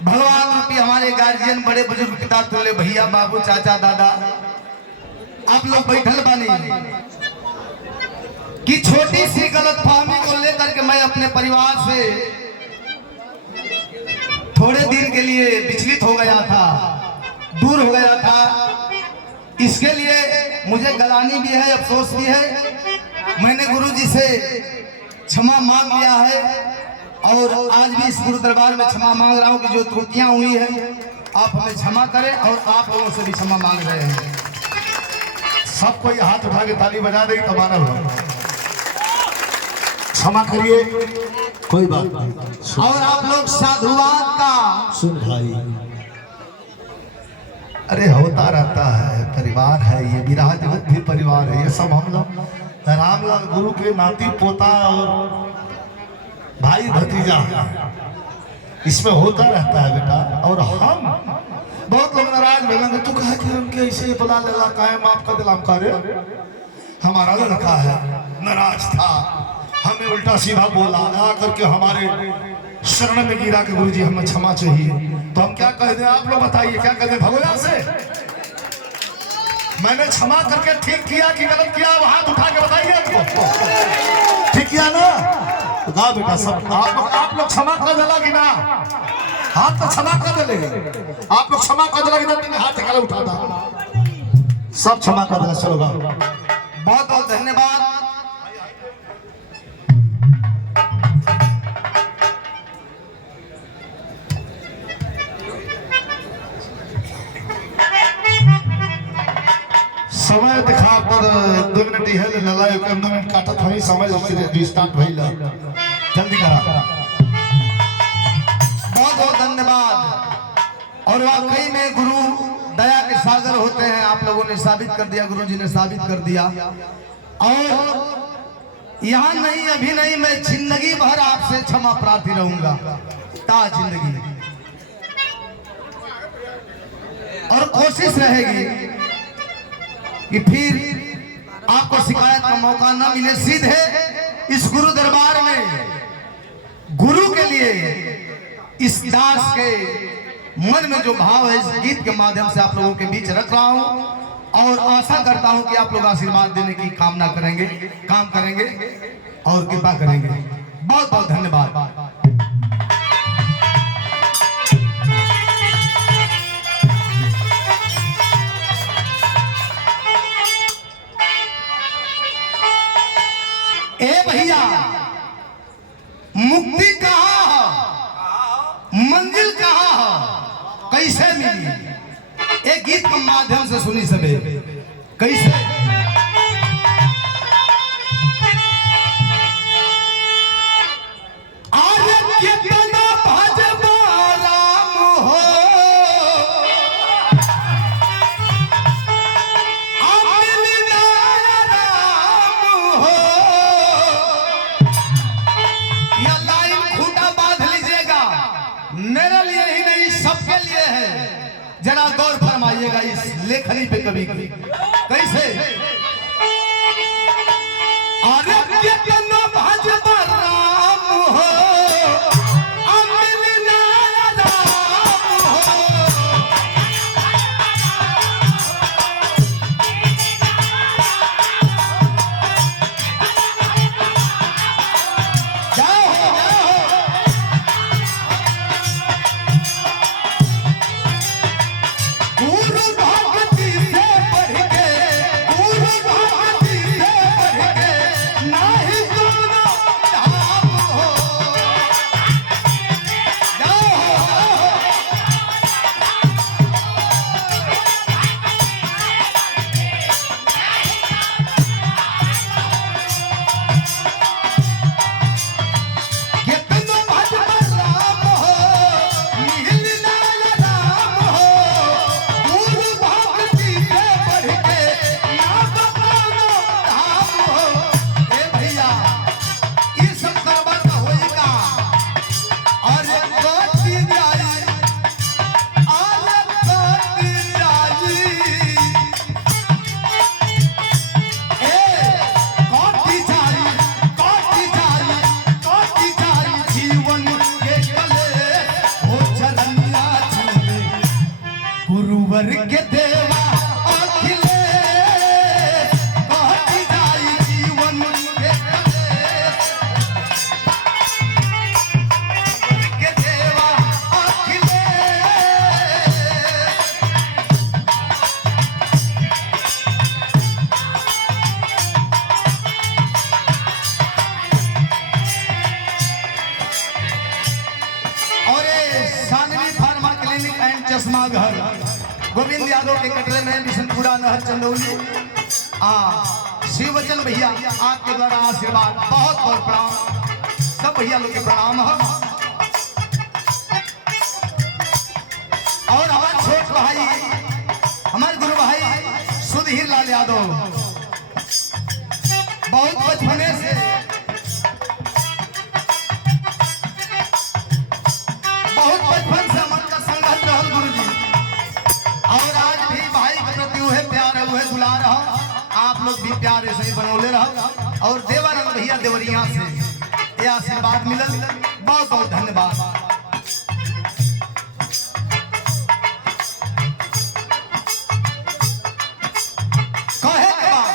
भगवान रूपी हमारे गार्जियन, बड़े बुजुर्ग, पिता तुल्य, भैया, बाबू, चाचा, दादा, आप लोग बैठल बानी कि छोटी सी गलतफहमी को लेकर के मैं अपने परिवार से थोड़े दिन के लिए विचलित हो गया था, दूर हो गया था। इसके लिए मुझे गलानी भी है, अफसोस भी है। मैंने गुरुजी से क्षमा मांग लिया है और आज भी इस गुरु दरबार में क्षमा मांग रहा हूं कि जो त्रुटियां हुई है आप हमें क्षमा करें और आप लोगों से भी क्षमा मांग रहे हैं। सबको ये हाथ उठा के ताली बजा देगी तो माना होगा। क्षमा करिए, कोई बात नहीं। और आप लोग साधुवाद का सुन भाई, अरे होता रहता है, परिवार है ये, विराज जगत भी परिवार है। ये सब हम लोग रामलाल गुरु के नाती पोता और भाई भतीजा, इसमें होता रहता है बेटा। और हम बहुत लोग नाराज भेलेंगे, तू कहा कि उनके ऐसे बुला लेला काहे माफ कर दिला। करे हमारा लड़का है, नाराज था, हमें उल्टा सीधा बोला, आकर के हमारे शरण में गिरा के गुरुजी हमें क्षमा चाहिए। तो हम क्या कह दें, आप लोग बताइए क्या कह दें? भगवान से मैंने क्षमा करके ठीक किया कि गलत किया? अब हाथ उठा के बताइए हमको। ठीक किया ना? तो ना बेटा, सब आप लोग क्षमा कर देला कि ना? हाथ तो क्षमा कर देले, आप लोग क्षमा कर देला कि ना? हाथ निकाले उठा था, सब क्षमा कर देला। चलो बहुत बहुत धन्यवाद। समय दिखा पर 2 मिनट है ले लला, 1 मिनट काटत हई, समय स्टार्ट भइल, जल्दी करा। बहुत बहुत धन्यवाद। और वाकई में गुरु दया के सागर होते हैं, आप लोगों ने साबित कर दिया, गुरु जी ने साबित कर दिया। और यहाँ नहीं, अभी नहीं, मैं जिंदगी भर आपसे क्षमा प्रार्थी रहूंगा, ता जिंदगी। और कोशिश रहेगी कि फिर आपको शिकायत का मौका ना मिले। सीधे इस गुरु दरबार में गुरु के लिए इस दास के मन में जो भाव है इस गीत के माध्यम से आप लोगों के बीच रख रहा हूं और आशा करता हूं कि आप लोग आशीर्वाद देने की कामना करेंगे, काम करेंगे और कृपा करेंगे। बहुत बहुत धन्यवाद। ए भैया, मुक्ति कहाँ है, मंजिल कहाँ है, कैसे मिली? एक गीत के माध्यम से सुनी सबे कैसे। आज कितना भजबा राम हो, मेरे लिए ही नहीं सबके लिए है। जरा गौर फरमाइएगा इस लेखनी पे कभी कैसे। अरे कितना भाजपा राम हो, नहीं गुरुवर के देवा अखिलेश कहती जाई जीवन के कलेश। गुरुवर के देवा अखिलेश। और ये सानवी फार्मा क्लिनिक एंड चश्मा घर गोविंद यादव के कटरे में बिशनपुरा नहर चंदौली। शिव वचन भैया आपके द्वारा आशीर्वाद बहुत बहुत प्रणाम। सब भैया लोग के प्रणाम है। और हमारे छोट भाई हमारे गुरु भाई सुधीर लाल यादव बहुत बचपने से बहुत बचपन से मन का संगत रहल गुरु जी। और आज भी भाई के प्रति उहे प्यार है उहे दुलार है। आप लोग भी प्यार ऐसे ही बनौले रहो। और देवानंद भैया देवरिया से ये आशीर्वाद मिलल बहुत बहुत धन्यवाद। कहे के बाद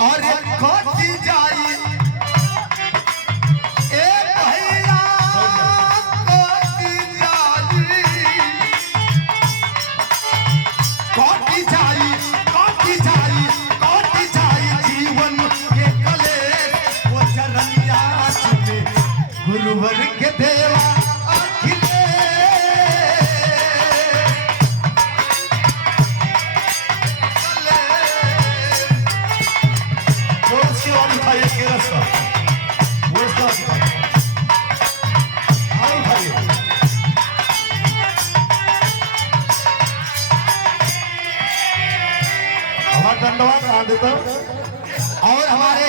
और कटी जाई ए भैया कटी जाई जीवन के कलेश। वो चरनिया चुमे गुरुवर के देवा दंडवान कहा देता। और हमारे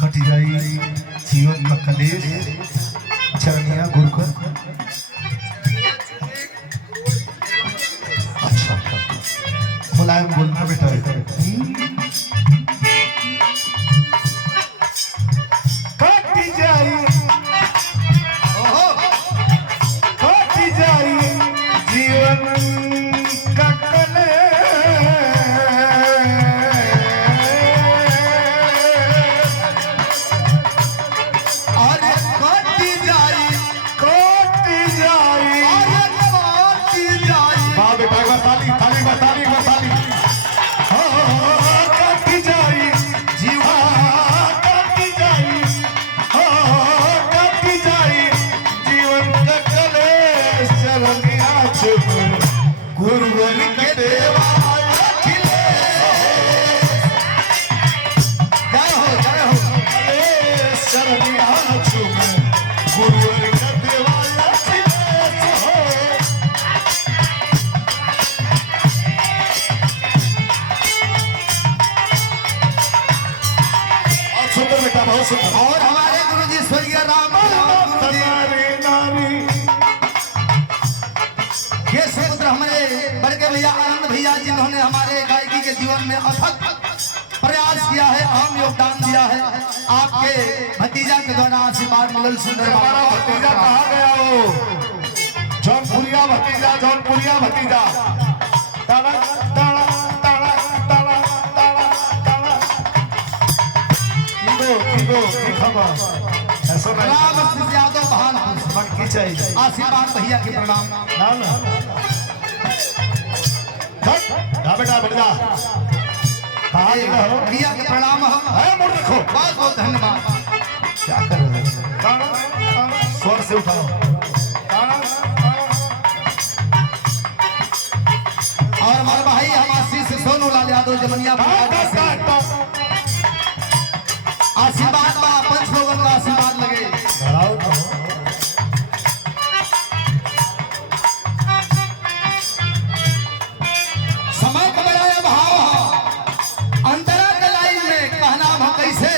कटी जाई जीवन में कलेश चरनिया गुरु को। अच्छा मुलायम बोलना बेटा। कटी जाई जीवन का गुरुवर के देवा जय हो शरणिया चुमे गुरुवर के देवा सुंदर बेटा बहुत सुंदर। और हमारे गुरु जी स्वर्गीय राम ये सुपुत्र हमारे बड़के भैया आनंद भैया जिन्होंने हमारे गायकी के जीवन में अथक प्रयास किया है अहम योगदान दिया है। आपके भतीजा के द्वारा आशीर्वाद मिलल सुंदर। हमारा भतीजा कहाँ गया वो जौनपुरिया भतीजा ताला ताला ताला ताला ताला ताला कीगो की खबर ऐसा राम सिंह यादव बहान मन की चाहिए आशीर्वाद भैया के प्रणाम। ना बेटा बढ़ जा भैया के प्रणाम है मुड़ रखो। बहुत बहुत धन्यवाद। क्या कर रहे हैं स्वर से उठाओ। और हमारे भाई हम आशीष सोनू लाल यादव जमनिया आशीर्वाद बा पंच लोगों का आशीर्वाद लगे। समय का बड़ा भाव अंतरा के लाइन में कहना हम कैसे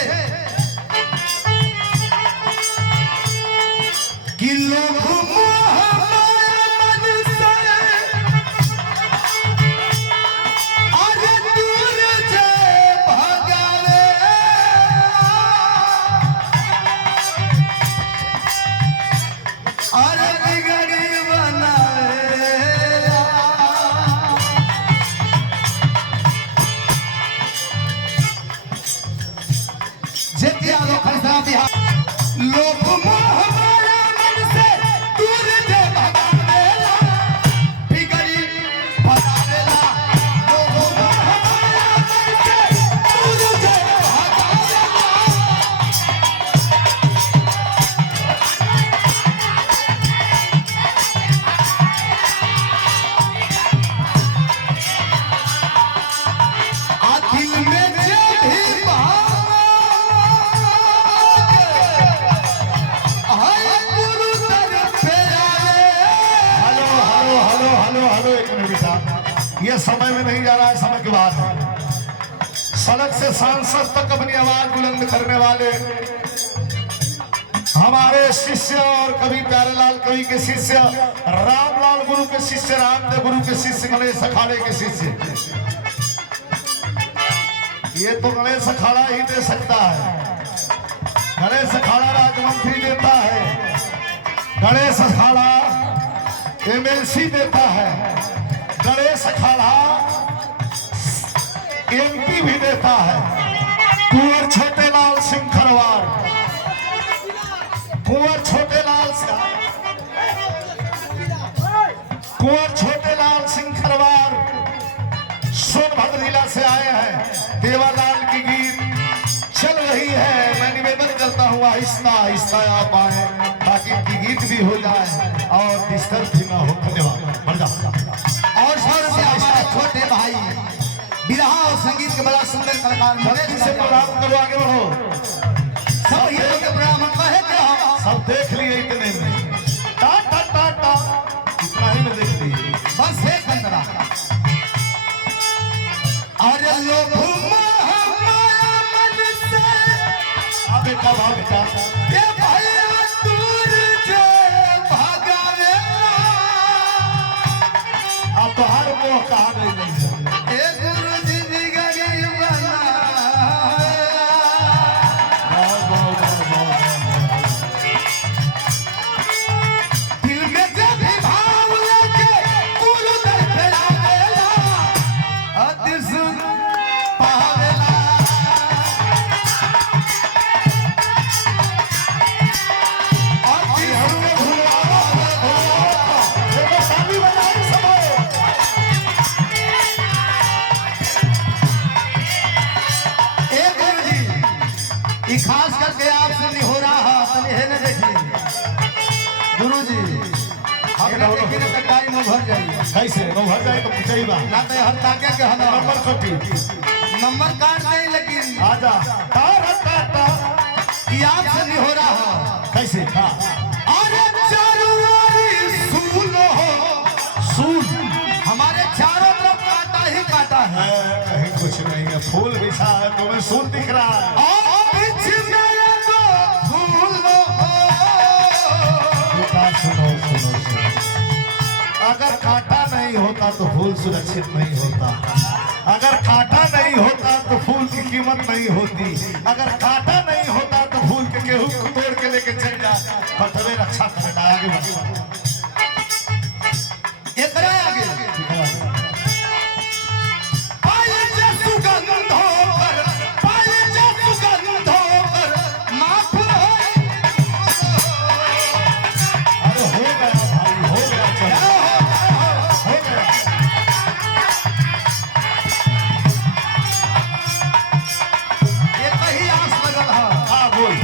कृष्णा बिहार लोभ मोह माया मन से दूर दे भगावेला बिगड़ी भगावेला लोभ मोह माया मन से दूर दे भगावेला दिल में जो भी भाव हाय गुरु दर पे आए। Hello hello hello hello hello, एक मिनट बेटा, ये समय में नहीं जा रहा है, समय के बाद है। सड़क से सांसद तक अपनी आवाज बुलंद करने वाले हमारे शिष्य और कवि प्यारेलाल कवि के शिष्य, रामलाल गुरु के शिष्य, रामदेव गुरु के शिष्य, गणेश अखाड़े के शिष्य। ये तो गणेश अखाड़ा ही दे सकता है। गणेश अखाड़ा राजमंत्री देता है, गणेश अखाड़ा एमएलसी देता है, गणेश अखाड़ा एमपी भी देता है। कुंवर छोटेलाल सिंह खरवार, कुंवर छोटेलाल कुंवर छोटेलाल सिंह खरवार सोनभद्र जिला से आए हैं। देवालाल की गीत चल रही है, मैं निवेदन करता हूँ आहिस्ता आहिस्ता आप आए ताकि इनकी गीत भी हो जाए और डिस्टर्ब भी ना हो। धन्यवाद। बढ़ जाओ। और सर से हमारे छोटे भाई बिरहा और संगीत के बड़ा सुंदर कलाकार से प्रोग्राम करो, आगे बढ़ो। सब हीरो के प्रोग्राम कहे क्या सब देख लिए इतने में, टा टा टा टा इतना ही में देख लिए, बस एक कंदरा। अरे लोभ मोह माया मन से अबे कब आ बेटा ये भैया दूर जे भगावेला अब तो हर मोह कहा नहीं है। ए गुरु जी बिगड़ी बनावेला दिल में जो भी भाव लेके गुरु दर पे आवेला अति सुख पावेला। अति ए गुरु जी ई खास करके आपसे नहीं हो रहा है, तनी है ना देखिए गुरु जी हमरा देखिए ना टाइम भर जाइए कैसे वो भर जाए तो पूछे ही बा ना तो हर ताके के हला नंबर कटी नंबर कार्ड नहीं लेकिन आजा तार टाटा ये आपसे नहीं हो रहा है। कैसे हाँ अरे चारों ओर सुनो सुन हमारे चारों तरफ काटा ही काटा है कहीं कुछ नहीं है, फूल बिछा है तुम्हें सूल दिख रहा है। और बीच में तो फूल बेटा सुनो सुनो सुनो, अगर कांटा नहीं होता तो फूल सुरक्षित नहीं होता, अगर कांटा नहीं होता तो फूल की कीमत नहीं होती, अगर कांटा नहीं होता तो फूल के गेहूं को तोड़ के लेके चल जा बटवे रक्षा करना। आगे बढ़ो एकरा आगे पाए जे सुगंधो पर पाए जे सुगंधो पर माफ होई। अरे हो गया भाई हो गया, चलो हो गया। ये कहीं आस लगल है। हाँ बोल।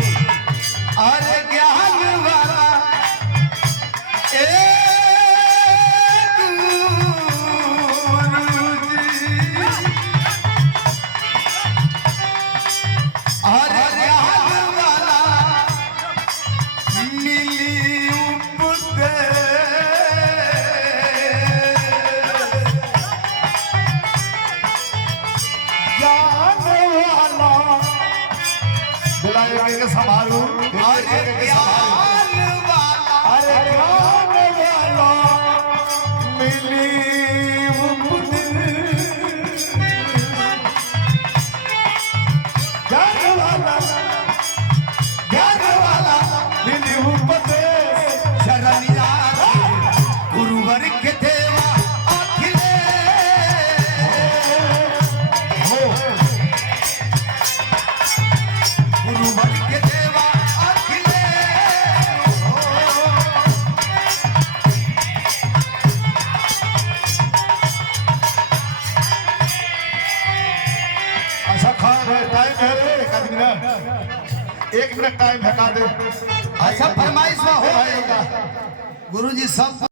अरे ज्ञान वाला ए अरे ज्ञान वाला मिली उपदेश ज्ञान वाला बुलाए के संभालू, अरे ज्ञान वाला अरे ज्ञान वाला मिली उपदेश, ज्ञान वाला मिली उपदेश। शरणिया गुरुवर के देवा अखिलेश हो गुरुवर के देवा मिनट, 1 मिनट टाइम हटा दे। अच्छा फरमाइश में हो जाएगा गुरुजी सब